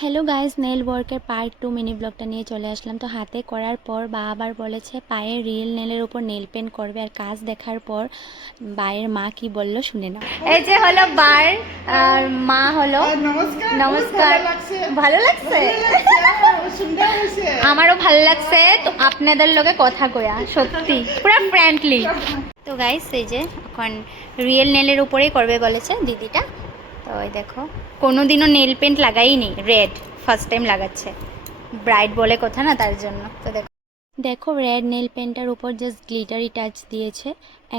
Hello guys, nail ওয়ার্কের part 2 mini ব্লগটা নিয়ে চলে আসলাম। তো হাতে করার পর বা আবার বলেছে পায়ে রিয়েল নেলের উপর নেল পেন্ট করবে, আর কাজ দেখার পর বায়ের মা কি বললো শুনে নাও। এই যে হলো বার আর মা হলো। নমস্কার। নমস্কার। ভালো লাগছে? আমারও ভালো লাগছে। তো আপনাদের লগে কথা কয়া সত্যি পুরো ফ্রেন্ডলি। তো গাইস এই যে এখন রিয়েল নেলের উপরেই করবে বলেছে দিদিটা। তো ওই দেখো, কোনোদিনও নেল পেন্ট লাগাইনি, রেড ফার্স্ট টাইম লাগাচ্ছে। ব্রাইট বলে কথা না, তার জন্য। তো দেখো দেখো রেড নেল পেন্টার উপর জাস্ট গ্লিটারি টাচ দিয়েছে।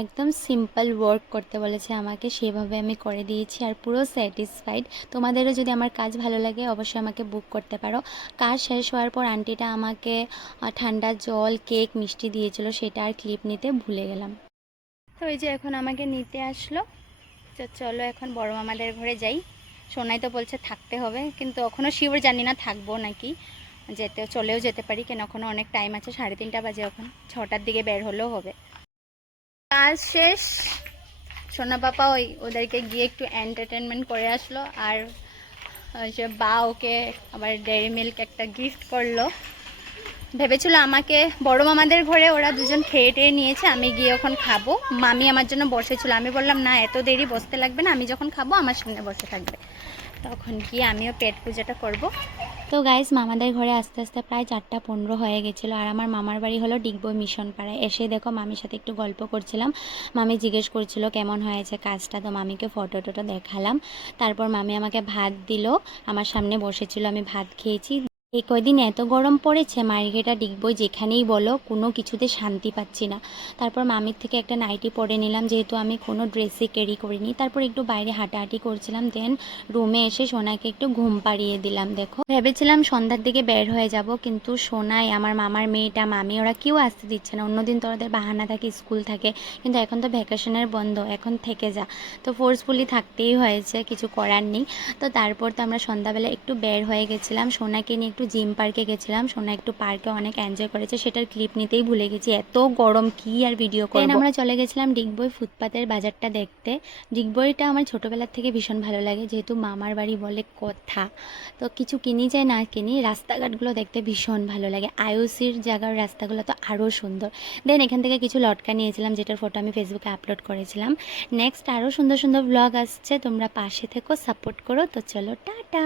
একদম সিম্পল ওয়ার্ক করতে বলেছে আমাকে, সেভাবে আমি করে দিয়েছি আর পুরো স্যাটিসফাইড। তোমাদেরও যদি আমার কাজ ভালো লাগে অবশ্যই আমাকে বুক করতে পারো। কাজ শেষ হওয়ার পর আন্টিটা আমাকে ঠান্ডা জল, কেক, মিষ্টি দিয়েছিল, সেটা আর ক্লিপ নিতে ভুলে গেলাম। তো এই যে এখন আমাকে নিতে আসলো। তো চলো এখন বড় মামাদের ঘরে যাই। সোনাই তো বলছে থাকতে হবে, কিন্তু এখনও শিওর জানি না থাকবো নাকি, চলেও যেতে পারি, কেন এখনও অনেক টাইম আছে। 3:30 বাজে, এখন 6টার দিকে বের হলেও হবে। কাজ শেষ। সোনা পাপা ওদেরকে গিয়ে একটু এন্টারটেনমেন্ট করে আসলো, আর যে বা ওকে আবার ডেয়ারি মিল্ক একটা গিফট করলো। ভেবেছিল আমাকে বড় মামাদের ঘরে ওরা দুজন খেয়ে টেয়ে নিয়েছে, আমি গিয়ে ওখানে খাবো। মামি আমার জন্য বসেছিল, আমি বললাম না এত দেরি বসতে লাগবে না, আমি যখন খাবো আমার সামনে বসে থাকবে। তখন গিয়ে আমিও পেট পূজাটা করব। তো গাইস মামাদের ঘরে আস্তে আস্তে প্রায় 4:15 হয়ে গেছিলো, আর আমার মামার বাড়ি হলো ডিগবই মিশন পাড়ায়। এসে দেখো মামির সাথে একটু গল্প করছিলাম। মামি জিজ্ঞেস করছিল কেমন হয়েছে কাজটা, তো মামিকে ফটো টটো দেখালাম। তারপর মামি আমাকে ভাত দিল, আমার সামনে বসেছিল, আমি ভাত খেয়েছি। এই কয়দিন এত গরম পড়েছে, মার্কেটা ডিগবই যেখানেই বলো কোনো কিছুতে শান্তি পাচ্ছি না। তারপর মামির থেকে একটা নাইটি পরে নিলাম, যেহেতু আমি কোনো ড্রেসই ক্যারি করিনি। তারপর একটু বাইরে হাঁটাহাঁটি করছিলাম, দেন রুমে এসে সোনাকে একটু ঘুম পাড়িয়ে দিলাম। দেখো ভেবেছিলাম সন্ধ্যার দিকে বের হয়ে যাব, কিন্তু সোনাই, আমার মামার মেয়েটা, মামি ওরা কেউ আসতে দিচ্ছে না। অন্যদিন তো ওদের বাহানা থাকে, স্কুল থাকে, কিন্তু এখন তো ভ্যাকেশনের বন্ধ, এখন থেকে যা। তো ফোর্সফুলি থাকতেই হয়েছে, কিছু করার নেই। তো তারপর তো আমরা সন্ধ্যাবেলা একটু বের হয়ে গেছিলাম, সোনাকে নিয়ে একটু জিম পার্কে গেছিলাম। সোনা একটু পার্কে অনেক এনজয় করেছে, সেটার ক্লিপ নিতেই ভুলে গেছি, এত গরম কি আর ভিডিও করব। আমরা চলে গেছিলাম ডিগবই ফুটপাতের বাজারটা দেখতে। ডিগবইটা আমার ছোটোবেলার থেকে ভীষণ ভালো লাগে, যেহেতু মামার বাড়ি বলে কথা। তো কিছু কিনি যায় না কিনি, রাস্তাঘাটগুলো দেখতে ভীষণ ভালো লাগে। আইওসির জায়গার রাস্তাগুলো তো আরও সুন্দর। দেন এখান থেকে কিছু লটকা নিয়েছিলাম, যেটার ফটো আমি ফেসবুকে আপলোড করেছিলাম। নেক্সট আরও সুন্দর সুন্দর ব্লগ আসছে, তোমরা পাশে থেকো, সাপোর্ট করো। তো চলো টাটা।